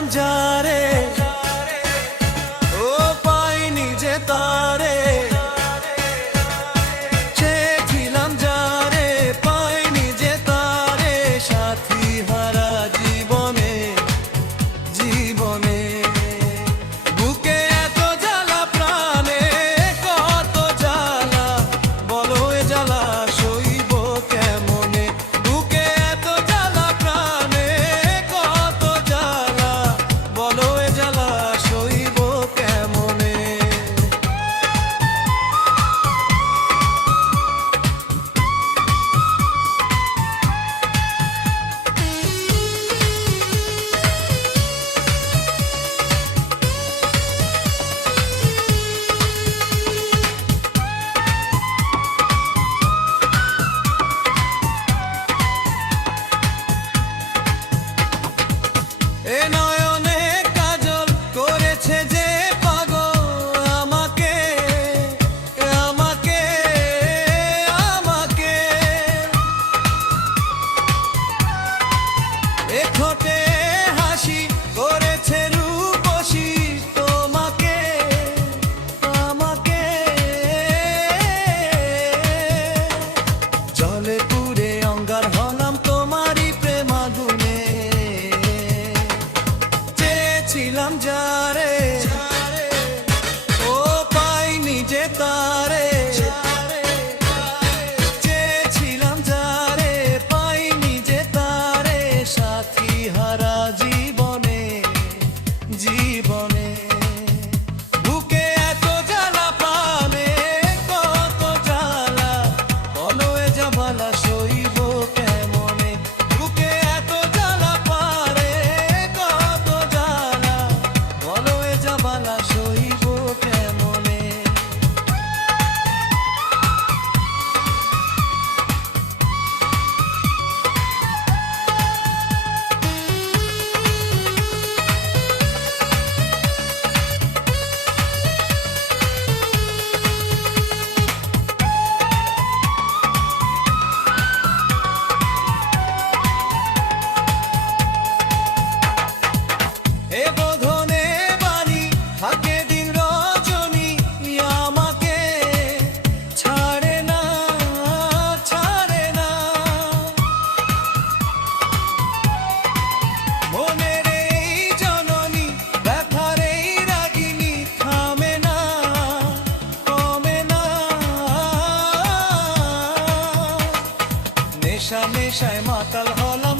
চেয়েছিলাম যারে, ও পাইনি যে তারে, চেয়েছিলাম যারে, পাইনি যে তারে, সাথী হারা জীবনে, জীবনে বুকে এত জ্বালা, প্রাণে কত জ্বালা, বলো এ জ্বালা সইব কেমনে। বুকে এত জ্বালা, প্রাণে কত জ্বালা, বলো এ জ্বালা সইব কেমনে। এ নয়নে কাজল করেছে যে পাগল আমাকে, আমাকে, আমাকে। এ ঠোঁটে হাসি করেছে রূপসী তোমাকে, আমাকে। জলে পুড়ে অঙ্গার হলাম তোমারই প্রেমাগুনে, চেয়েছিলাম যারে, ও পাইনি যে তারে, চেয়েছিলাম যারে, পাইনি যে তারে, সাথী হারা জীবনে, জীবনে বুকে এত জ্বালা, প্রাণে কত জ্বালা, বলো এ জ্বালা সইব কেমনে। বুকে এত জ্বালা, পারে কত জ্বালা, বলো এ জ্বালা সইব কেমনে। এ বোধনে বাণী থাকে দিন রজনী, আমাকে ছাড়ে না, ছাড়ে না। মনের এই জননী, ব্যথার এই রাগিনী, থামে না, কমে না। নেশা নেশায় মাতাল হলাম।